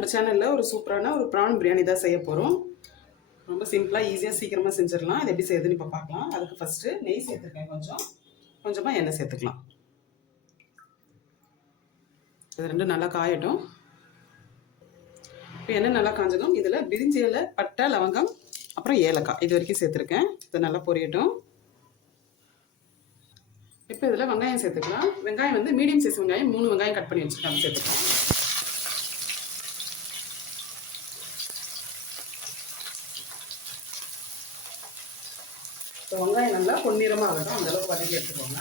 நம்ம சேனலில் ஒரு சூப்பரான ஒரு ப்ரான் பிரியாணி தான் செய்ய போகிறோம். ரொம்ப சிம்பிளாக ஈஸியாக சீக்கிரமாக செஞ்சிடலாம். அது எப்படி செய்யுதுன்னு இப்போ பார்க்கலாம். அதுக்கு ஃபஸ்ட்டு நெய் சேர்த்துருக்கேன், கொஞ்சமாக எண்ணெய் சேர்த்துக்கலாம். இது ரெண்டும் நல்லா காயட்டும். இப்போ எண்ணெய் நல்லா காஞ்சதும் இதில் பிரிஞ்சி இலை, பட்டை, லவங்கம், அப்புறம் ஏலக்காய் இது வரைக்கும் சேர்த்துருக்கேன். இது நல்லா பொரியட்டும். இப்போ இதில் வெங்காயம் சேர்த்துக்கலாம். வெங்காயம் வந்து மீடியம் சைஸ் வெங்காயம் 3 வெங்காயம் கட் பண்ணி வச்சுருக்கேன், சேர்த்துக்கலாம். இப்போ வெங்காயம் நல்லா பொன்னிறமாக ஆகட்டும், அந்தளவுக்கு வதக்கி எடுத்துக்கோங்க.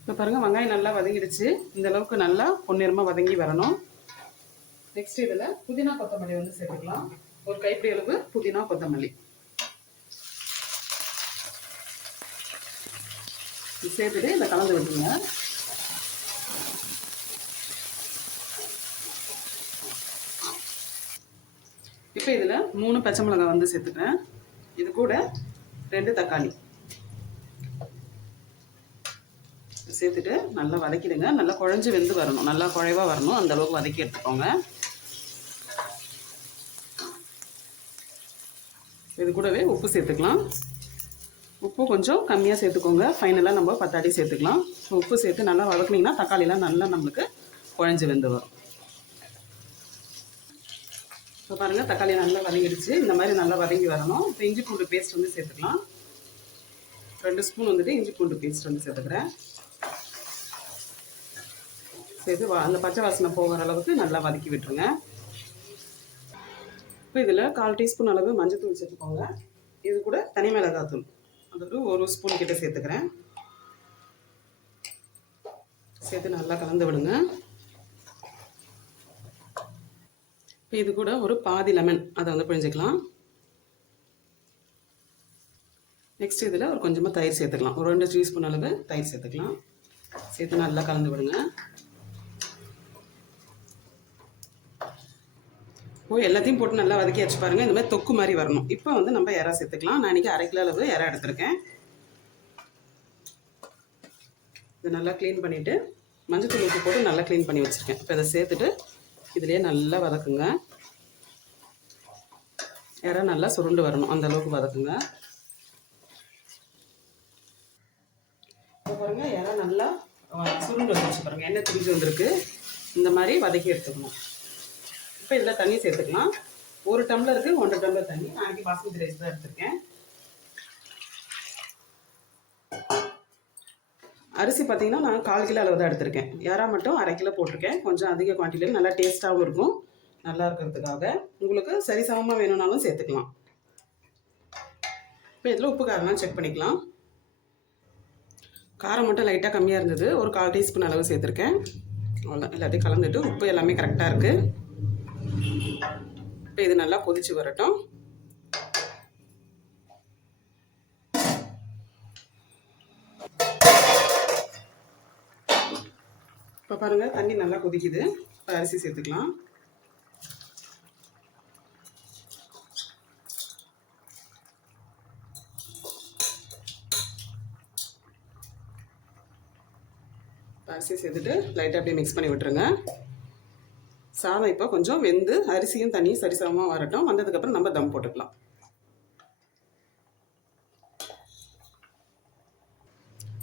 இப்போ பாருங்கள், வெங்காயம் நல்லா வதங்கிடுச்சு. இந்த அளவுக்கு நல்லா பொன்னிறமாக வதங்கி வரணும். நெக்ஸ்ட் இதில் புதினா கொத்தமல்லி வந்து சேர்த்துக்கலாம். ஒரு கைப்பிடி அளவு புதினா கொத்தமல்லி சேர்த்துட்டு இதை கலந்து விட்டுருங்க. இப்போ இதில் 3 பச்சை மிளகாய் வந்து சேர்த்துக்கிறேன். இது கூட 2 தக்காளி சேர்த்துட்டு நல்லா வதக்கிடுங்க. நல்லா குழஞ்சி வெந்து வரணும், நல்லா குழைவாக வரணும், அந்த அளவுக்கு வதக்கி எடுத்துக்கோங்க. இது கூடவே உப்பு சேர்த்துக்கலாம். உப்பு கொஞ்சம் கம்மியாக சேர்த்துக்கோங்க. ஃபைனலாக நம்ம பத்தாடி சேர்த்துக்கலாம். உப்பு சேர்த்து நல்லா வதக்குனிங்கன்னா தக்காளிலாம் நல்லா நம்மளுக்கு குழஞ்சி வெந்து வரும். இப்போ பாருங்கள், தக்காளி நல்லா வதங்கிடுச்சு. இந்த மாதிரி நல்லா வதங்கி வரணும். இப்போ இஞ்சி பூண்டு பேஸ்ட் வந்து சேர்த்துக்கலாம். 2 ஸ்பூன் வந்துட்டு இஞ்சி பூண்டு பேஸ்ட் வந்து சேர்த்துக்கிறேன். சேர்த்து அந்த பச்சை வாசனை போகிற அளவுக்கு நல்லா வதக்கி விட்டுருங்க. இப்போ இதில் 1/4 டீஸ்பூன் அளவு மஞ்சள்தூள் சேர்த்துக்கோங்க. இது கூட தனி மிளகாய் தூள் அதுக்கு 1 ஸ்பூன் கிட்ட சேர்த்துக்கிறேன். சேர்த்து நல்லா கலந்து விடுங்க. இப்போ இது கூட ஒரு பாதி லெமன் அதை வந்து பிழிஞ்சிக்கலாம். நெக்ஸ்ட் இதில் ஒரு கொஞ்சமாக தயிர் சேர்த்துக்கலாம். ஒரு 2 டீஸ்பூன் அளவு தயிர் சேர்த்துக்கலாம். சேர்த்து நல்லா கலந்து விடுங்க. இப்போ எல்லாத்தையும் போட்டு நல்லா வதக்கி வச்சு பாருங்கள். இந்த மாதிரி தொக்கு மாதிரி வரணும். இப்போ வந்து நம்ம இறா சேர்த்துக்கலாம். நான் இன்றைக்கி 1/2 கிலோ அளவு இறா எடுத்திருக்கேன். இதை நல்லா க்ளீன் பண்ணிவிட்டு மஞ்சள் உப்பு போட்டு நல்லா க்ளீன் பண்ணி வச்சுருக்கேன். இப்போ இதை சேர்த்துட்டு இதிலே நல்லா வதக்குங்க. இறா நல்லா சுருண்டு வரணும், அந்த அளவுக்கு வதக்குங்க. இப்போ பாருங்கள், இறா நல்லா சுருண்டு வந்துச்சு பாருங்கள், எண்ணெய் திரிஞ்சு வந்திருக்கு. இந்த மாதிரி வதக்கி எடுத்துக்கணும். இப்போ இதில் தண்ணி சேர்த்துக்கலாம். 1 டம்ளருக்கு 1 டம்ளர் தண்ணி. நாளைக்கு பாஸ்மதி ரைஸ் தான் எடுத்திருக்கேன். அரிசி பார்த்தீங்கன்னா நான் 1/4 கிலோ அளவு தான் எடுத்திருக்கேன். இறா மட்டும் 1/2 கிலோ போட்டிருக்கேன். கொஞ்சம் அதிக குவான்டிட்டியில் நல்லா டேஸ்ட்டாகவும் இருக்கும். நல்லா இருக்கிறதுக்காக உங்களுக்கு சரிசமமாக வேணும்னாலும் சேர்த்துக்கலாம். இப்போ இதில் உப்பு காரம்லாம் செக் பண்ணிக்கலாம். காரம் மட்டும் லைட்டாக கம்மியாக இருந்தது. ஒரு 1/4 டீஸ்பூன் அளவு சேர்த்துருக்கேன். அவ்வளோ, எல்லாத்தையும் கலந்துட்டு உப்பு எல்லாமே கரெக்டாக இருக்குது. இப்போ இது நல்லா கொதிச்சு வரட்டும். இப்போ பாருங்கள், தண்ணி நல்லா கொதிக்குது. இப்போ அரிசி சேர்த்துக்கலாம். அரிசி சேர்த்துட்டு லைட்டாக அப்படியே மிக்ஸ் பண்ணி விட்டுருங்க. சாதம் இப்போ கொஞ்சம் வெந்து அரிசியும் தண்ணியும் சரிசமமாக வரட்டும். வந்ததுக்கப்புறம் நம்ம தம் போட்டுக்கலாம்.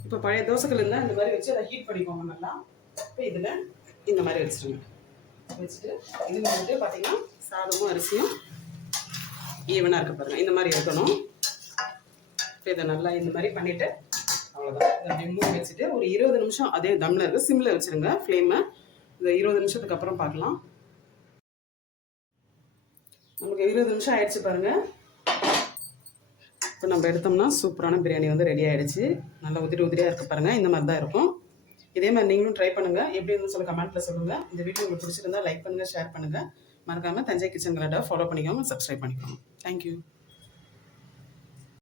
இப்போ பழைய தோசைகள் இருந்தால் இந்த மாதிரி வச்சு அதை ஹீட் பண்ணிக்கோங்க நல்லா. இப்போ இதில் இந்த மாதிரி வச்சுருங்க. வச்சுட்டு இது வந்துட்டு பார்த்திங்கன்னா சாதமும் அரிசியும் ஈவனாக இருக்க பாருங்கள், இந்த மாதிரி இருக்கணும். இப்போ இதை நல்லா இந்த மாதிரி பண்ணிவிட்டு அவ்வளோதான். அப்படி மூடி வச்சுட்டு ஒரு 20 நிமிஷம் அதே தம்மில் இருக்குது, சிம்மில் வச்சுருங்க ஃப்ளேமை. இந்த 20 நிமிஷத்துக்கு அப்புறம் பார்க்கலாம். நமக்கு 20 நிமிஷம் ஆயிடுச்சு பாருங்கள். இப்போ நம்ம எடுத்தோம்னா சூப்பரான பிரியாணி வந்து ரெடி ஆகிடுச்சு. நல்லா உதிரியாக இருக்க பாருங்கள், இந்த மாதிரி தான் இருக்கும். இதே மாதிரி நீங்களும் ட்ரை பண்ணுங்கள். எப்படி இருந்து சொல்ல கமெண்ட்டில் சொல்லுங்கள். இந்த வீடியோ உங்களுக்கு பிடிச்சிருந்தா லைக் பண்ணுங்கள், ஷேர் பண்ணுங்கள். மறக்காமல் தஞ்சை கிச்சன் கலாட்டா ஃபாலோ பண்ணிக்கோங்க, சப்ஸ்கிரைப் பண்ணிக்கோங்க. தேங்க்யூ.